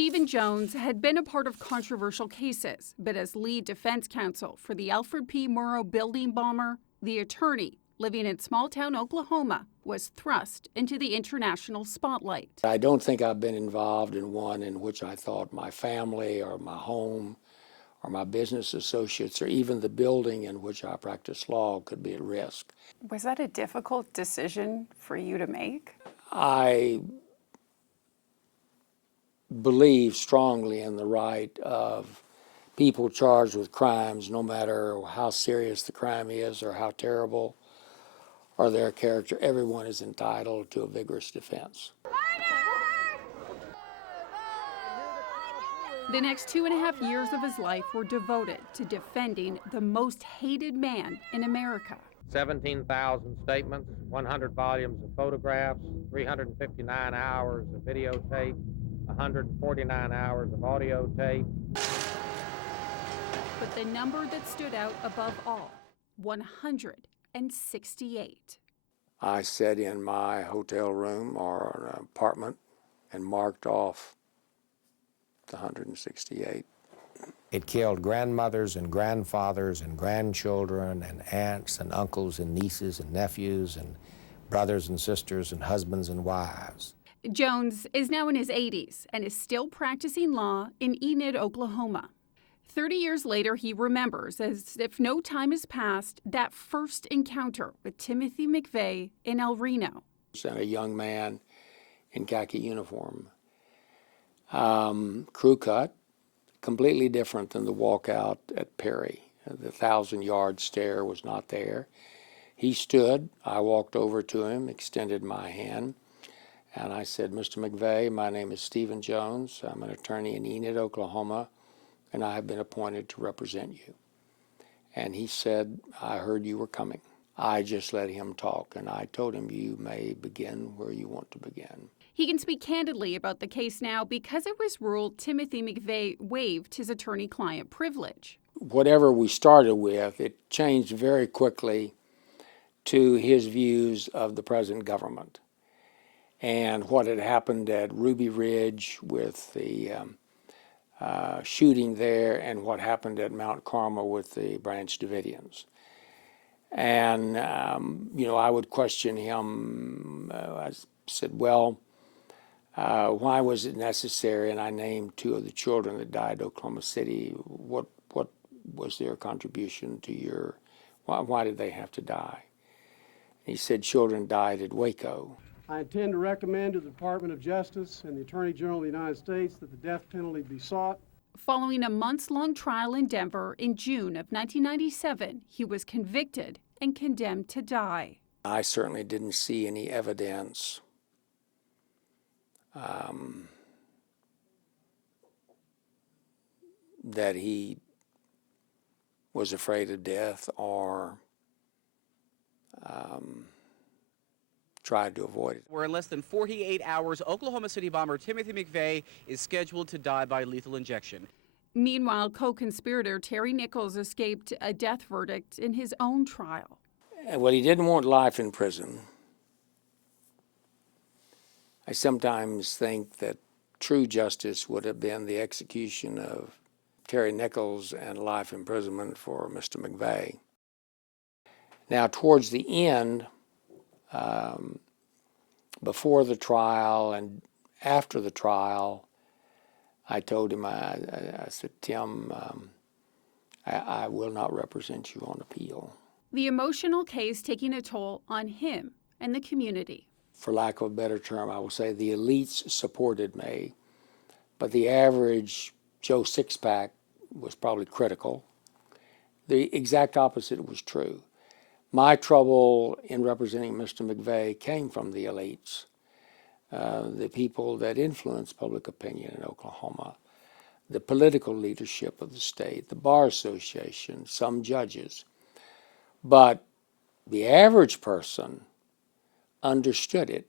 Stephen Jones had been a part of controversial cases, but as lead defense counsel for the Alfred P. Murrah building bomber, the attorney living in small-town Oklahoma was thrust into the international spotlight. I don't think I've been involved in one in which I thought my family or my home or my business associates or even the building in which I practice law could be at risk. Was that a difficult decision for you to make? I believe strongly in the right of people charged with crimes, no matter how serious the crime is or how terrible or their character. Everyone is entitled to a vigorous defense. The next 2.5 years of his life were devoted to defending the most hated man in America. 17,000 statements, 100 volumes of photographs, 359 hours of videotape, 149 hours of audio tape. But the number that stood out above all, 168. I sat in my hotel room or an apartment and marked off the 168. It killed grandmothers and grandfathers and grandchildren and aunts and uncles and nieces and nephews and brothers and sisters and husbands and wives. Jones is now in his 80s and is still practicing law in Enid, Oklahoma. 30 years later, he remembers, as if no time has passed, that first encounter with Timothy McVeigh in El Reno. And a young man in khaki uniform. Crew cut, completely different than the walkout at Perry. The 1,000-yard stare was not there. He stood. I walked over to him, extended my hand, and I said, "Mr. McVeigh, my name is Stephen Jones. I'm an attorney in Enid, Oklahoma, and I have been appointed to represent you." And he said, "I heard you were coming." I just let him talk, and I told him, "You may begin where you want to begin." He can speak candidly about the case now because it was ruled Timothy McVeigh waived his attorney-client privilege. Whatever we started with, it changed very quickly to his views of the present government and what had happened at Ruby Ridge with the shooting there and what happened at Mount Carmel with the Branch Davidians. And, I would question him. I said, "Well, why was it necessary?" And I named two of the children that died in Oklahoma City. What was their contribution to your, why did they have to die? He said, "Children died at Waco." I intend to recommend to the Department of Justice and the Attorney General of the United States that the death penalty be sought. Following a months-long trial in Denver in June of 1997, he was convicted and condemned to die. I certainly didn't see any evidence that he was afraid of death or tried to avoid it. Where in less than 48 hours, Oklahoma City bomber Timothy McVeigh is scheduled to die by lethal injection. Meanwhile, co-conspirator Terry Nichols escaped a death verdict in his own trial. Well, he didn't want life in prison. I sometimes think that true justice would have been the execution of Terry Nichols and life imprisonment for Mr. McVeigh. Now, towards the end, before the trial and after the trial, I told him, I said, "Tim, I will not represent you on appeal." The emotional case taking a toll on him and the community. For lack of a better term, I will say the elites supported me, but the average Joe Sixpack was probably critical. The exact opposite was true. My trouble in representing Mr. McVeigh came from the elites, the people that influence public opinion in Oklahoma, the political leadership of the state, the Bar Association, some judges. But the average person understood it